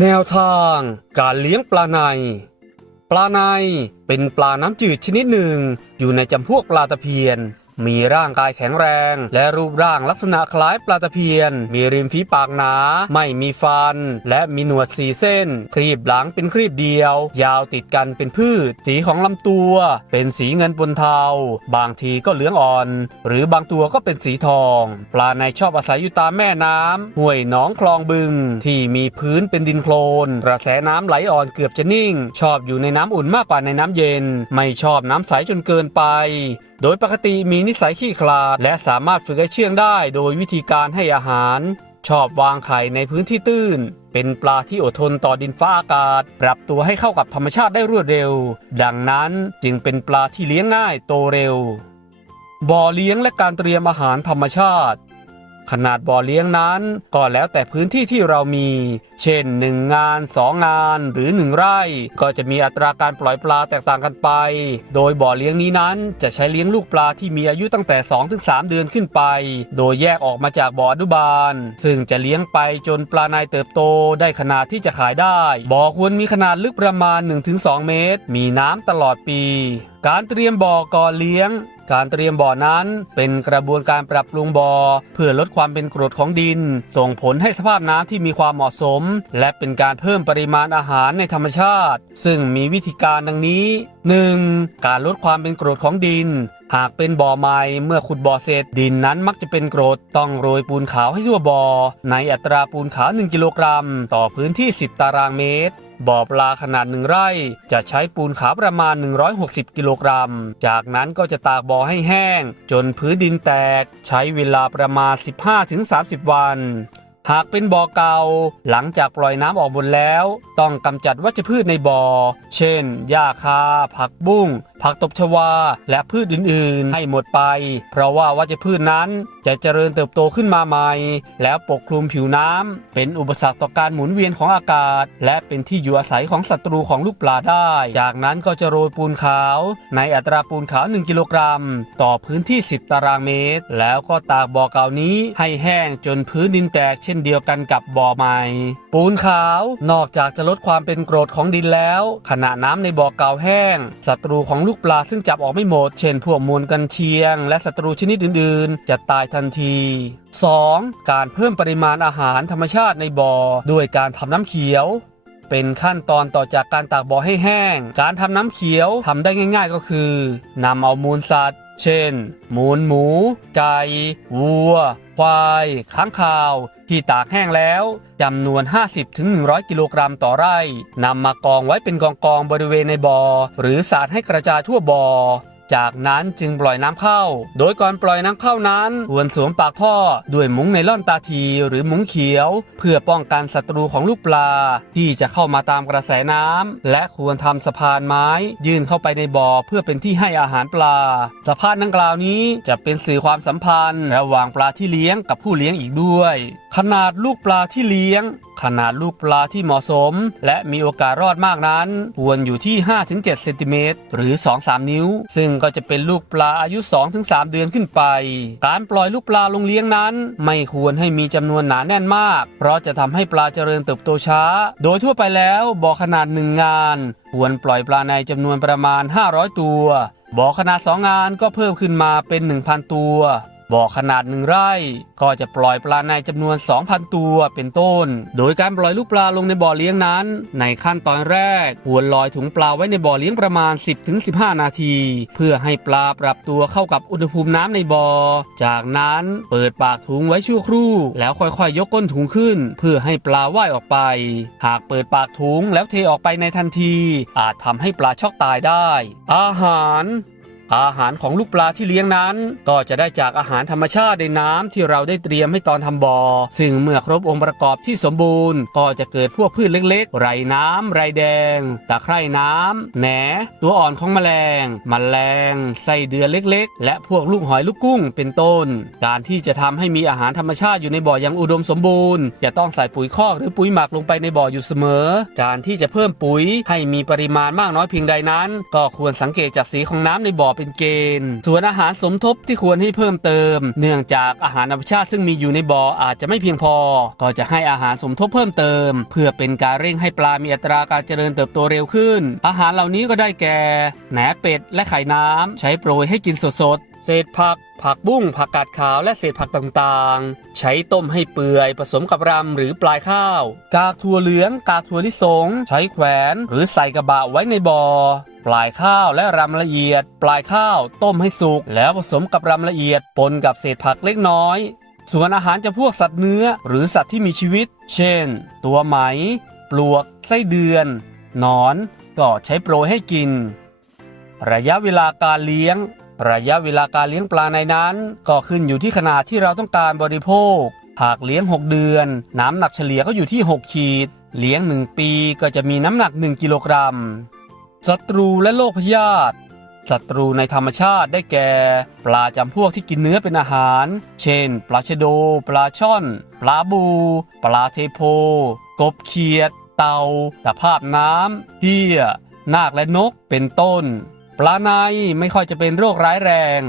แนวทางการเลี้ยงปลาใน ปลาในเป็นปลาน้ำจืดชนิดหนึ่ง อยู่ในจำพวกปลาตะเพียน มีร่างกายแข็งแรง และรูปร่างลักษณะคล้ายปลาตะเพียน มีริมฝีปากหนา ไม่มีฟัน และมีหนวดสีเส้น ครีบหลังเป็นครีบเดียว ยาวติดกันเป็นพืช สีของลำตัว เป็นสีเงินปนเทา บางทีก็เหลืองอ่อน หรือบางตัวก็เป็นสีทอง ปลาในชอบอาศัยอยู่ตามแม่น้ำห้วยหนองคลองบึง ที่มีพื้นเป็นดินโคลนกระแสน้ำไหลอ่อนเกือบจะนิ่ง ชอบอยู่ในน้ำอุ่นมากกว่าในน้ำเย็น ไม่ชอบน้ำใสจนเกินไป โดยปกติมีนิสัยขี้คลาด และสามารถฝึกให้เชื่องได้ โดยวิธีการให้อาหาร ชอบวางไข่ในพื้นที่ตื้น เป็นปลาที่อดทนต่อดินฟ้าอากาศ ปรับตัวให้เข้ากับธรรมชาติได้รวดเร็ว ดังนั้นจึงเป็นปลาที่เลี้ยงง่ายโตเร็ว บ่อเลี้ยงและการเตรียมอาหารธรรมชาติ ขนาดบ่อเลี้ยงนั้นก็แล้วแต่พื้นที่ที่เรามี เช่น 1 งาน 2 งานหรือ 1 ไร่ ก็จะมีอัตราการปล่อยปลาแตกต่างกันไป โดยบ่อเลี้ยงนี้นั้นจะใช้เลี้ยงลูกปลาที่มีอายุตั้งแต่ 2-3 เดือนขึ้นไป โดยแยกออกมาจากบ่ออนุบาล ซึ่งจะเลี้ยงไปจนปลาในเติบโตได้ขนาดที่จะขายได้ บ่อควรมีขนาดลึกประมาณ 1-2 เมตร มีน้ำตลอดปี การเตรียมบ่อก่อเลี้ยง การเตรียมบ่อนั้นเป็นกระบวนการปรับปรุงบ่อเพื่อลดความเป็นกรดของดิน ส่งผลให้สภาพน้ำที่มีความเหมาะสม และเป็นการเพิ่มปริมาณอาหารในธรรมชาติ ซึ่งมีวิธีการดังนี้ 1. การลดความเป็นกรดของดินหากเป็นบ่อใหม่เมื่อขุดบ่อเสร็จดินนั้นมักจะเป็นกรดต้องโรยปูนขาวให้ทั่วบ่อในอัตราปูนขาว 1 กิโลกรัม ต่อพื้นที่ 10 ตารางเมตร บ่อปลาขนาดหนึ่งไร่ จะใช้ปูนขาวประมาณ 160 กิโลกรัม จากนั้นก็จะตากบ่อให้แห้ง จนพื้นดินแตก ใช้เวลาประมาณ 15-30 วัน หากเป็นบ่อเก่า หลังจากปล่อยน้ำออกหมดแล้ว ต้องกำจัดวัชพืชในบ่อ เช่น หญ้าคา ผักบุ้ง ผักตบชวา และพืชอื่นๆ ให้หมดไป เพราะว่าวัชพืชนั้นจะเจริญเติบโตขึ้นมาใหม่ แล้วปกคลุมผิวน้ำเป็นอุปสรรคต่อการหมุนเวียนของอากาศ และเป็นที่อยู่อาศัยของศัตรูของลูกปลาได้ จากนั้นก็จะโรยปูนขาว ในอัตราปูนขาว 1 กิโลกรัม ต่อพื้นที่ 10 ตารางเมตร แล้วก็ตากบ่อเก่านี้ให้แห้งจนพื้นดินแตกเช่นเดียวกันกับบ่อใหม่ ปูนขาวนอกจากจะลดความเป็นกรดของดินแล้ว ขณะน้ำในบ่อเก่าแห้งศัตรูของลูกปลาซึ่งจับออกไม่หมด เช่นพวกมวลกันเชียง และศัตรูชนิดอื่นๆ จะตายทันที 2. การเพิ่มปริมาณอาหารธรรมชาติในบ่อ ด้วยการทำน้ำเขียวเป็นขั้นตอนต่อจากการตากบ่อให้แห้ง การทำน้ำเขียวทำได้ง่าย ๆ ก็คือ นำเอามูลสัตว์ เช่น หมูนหมู ไก่ วัว ควาย ค้างคาว ที่ตากแห้งแล้วจำนวน 50-100 กิโลกรัมต่อไร่นำมากองไว้เป็นกองกองบริเวณในบ่อหรือสาดให้กระจายทั่วบ่อ จากนั้นจึงปล่อยน้ำเข้า โดยก่อนปล่อยน้ำเข้านั้นควรสวมปากท่อ ด้วยมุ้งไนล่อนตาทีหรือมุ้งเขียว เพื่อป้องกันศัตรูของลูกปลา ที่จะเข้ามาตามกระแสน้ำและควรทำสะพานไม้ ยื่นเข้าไปในบ่อเพื่อเป็นที่ให้อาหารปลา สะพานดังกล่าวนี้จะเป็นสื่อความสัมพันธ์ระหว่างปลาที่เลี้ยงกับผู้เลี้ยงอีกด้วย ขนาดลูกปลาที่เลี้ยง ขนาดลูกปลาที่เหมาะสม และมีโอกาสรอดมากนั้น ควรอยู่ที่ 5-7เซนติเมตรหรือ 2-3 นิ้ว ซึ่งก็จะเป็นลูกปลาอายุ 2-3 เดือนขึ้นไป การปล่อยลูกปลาลงเลี้ยงนั้น ไม่ควรให้มีจำนวนหนาแน่นมาก เพราะจะทำให้ปลาเจริญเติบโตช้า โดยทั่วไปแล้วบ่อขนาดหนึ่งงาน ควรปล่อยปลาในจำนวนประมาณ 500 ตัวบ่อขนาด 2 งานก็เพิ่มขึ้นมาเป็น 1,000 ตัว บ่อขนาดหนึ่งไร่ ก็จะปล่อยปลาในจำนวน 2,000 ตัวเป็นต้น โดยการปล่อยลูกปลาลงในบ่อเลี้ยงนั้น ในขั้นตอนแรกควรลอยถุงปลาไว้ในบ่อเลี้ยงประมาณ 10-15 นาที เพื่อให้ปลาปรับตัวเข้ากับอุณหภูมิน้ำในบ่อ จากนั้นเปิดปากถุงไว้ชั่วครู่ แล้วค่อยๆ ยกก้นถุงขึ้น เพื่อให้ปลาว่ายออกไป หากเปิดปากถุงแล้วเทออกไปในทันที อาจทำให้ปลาช็อกตายได้ อาหาร อาหารของลูกปลาที่เลี้ยงนั้น ก็จะได้จากอาหารธรรมชาติในน้ำที่เราได้เตรียมให้ตอนทำบ่อ ซึ่งเมื่อครบองค์ประกอบที่สมบูรณ์ ก็จะเกิดพวกพืชเล็กๆ ไรน้ำไรแดง ตะไคร่น้ำแหน ตัวอ่อนของแมลงแมลง ไส้เดือนเล็กๆ และพวกลูกหอยลูกกุ้งเป็นต้น การที่จะทำให้มีอาหารธรรมชาติอยู่ในบ่ออย่างอุดมสมบูรณ์ จะต้องใส่ปุ๋ยคอกหรือปุ๋ยหมักลงไปในบ่ออยู่เสมอ การที่จะเพิ่มปุ๋ยให้มีปริมาณมากน้อยเพียงใดนั้น ก็ควรสังเกตจากสีของน้ำในบ่อเป็นเกณฑ์ ส่วนอาหารสมทบที่ควรให้เพิ่มเติม เนื่องจากอาหารธรรมชาติซึ่งมีอยู่ในบ่ออาจจะไม่เพียงพอ ก็จะให้อาหารสมทบเพิ่มเติม เพื่อเป็นการเร่งให้ปลามีอัตราการเจริญเติบโตเร็วขึ้น อาหารเหล่านี้ก็ได้แก่แหนเป็ดและไข่น้ำใช้โปรยให้กินสดๆเศษผัก ผักบุ้งผักกาดขาวและเศษผักต่างๆ ใช้ต้มให้เปื่อยผสมกับรำหรือปลายข้าว กากถั่วเหลือง กากถั่วลิสง ใช้แขวนหรือใส่กระบะไว้ในบ่อปลายข้าวและรำละเอียด ปลายข้าวต้มให้สุก แล้วผสมกับรำละเอียดปนกับเศษผักเล็กน้อย ส่วนอาหารจะพวกสัตว์เนื้อหรือสัตว์ที่มีชีวิต เช่น ตัวไหม ปลวก ไส้เดือน หนอน ก็ใช้โปรยให้กิน ระยะเวลาการเลี้ยง ระยะเวลาการเลี้ยงปลาในนั้น ก็ขึ้นอยู่ที่ขนาดที่เราต้องการบริโภค หากเลี้ยง 6 เดือน น้ำหนักเฉลี่ยก็อยู่ที่ 6 ขีด เลี้ยง 1 ปีก็จะมีน้ำหนัก 1 กิโลกรัมศัตรูและโรคพยาธิศัตรูในธรรมชาติได้แก่ ปลาจำพวกที่กินเนื้อเป็นอาหาร เช่น ปลาชะโด ปลาช่อน ปลาบู ปลาเทโพ กบเขียด เต่าตะภาพน้ำเหี้ย นาคและนกเป็นต้น ปลาในไม่ค่อยจะเป็นโรคร้ายแรง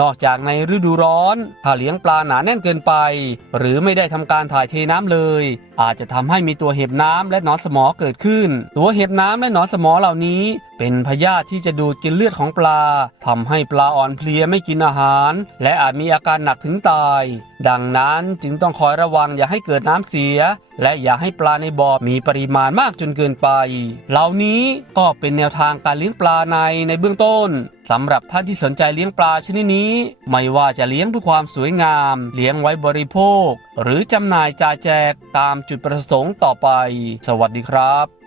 นอกจากในฤดูร้อน ถ้าเลี้ยงปลาหนาแน่นเกินไป หรือไม่ได้ทำการถ่ายเทน้ำเลย อาจจะทำให้มีตัวเห็บน้ำและหนอนสมอเกิดขึ้น ตัวเห็บน้ำและหนอนสมอเหล่านี้ เป็นพยาธิที่จะดูดกินเลือดของปลาทำให้ปลาอ่อนเพลียไม่กินอาหาร และอาจมีอาการหนักถึงตาย ดังนั้นจึงต้องคอยระวังอย่าให้เกิดน้ำเสีย และอย่าให้ปลาในบ่อมีปริมาณมากจนเกินไป เหล่านี้ก็เป็นแนวทางการเลี้ยงปลาในในเบื้องต้นสำหรับท่านที่สนใจเลี้ยงปลาชนิดนี้ ไม่ว่าจะเลี้ยงเพื่อความสวยงาม เลี้ยงไว้บริโภค หรือจำหน่ายจ่ายแจกตามจุดประสงค์ต่อไป สวัสดีครับ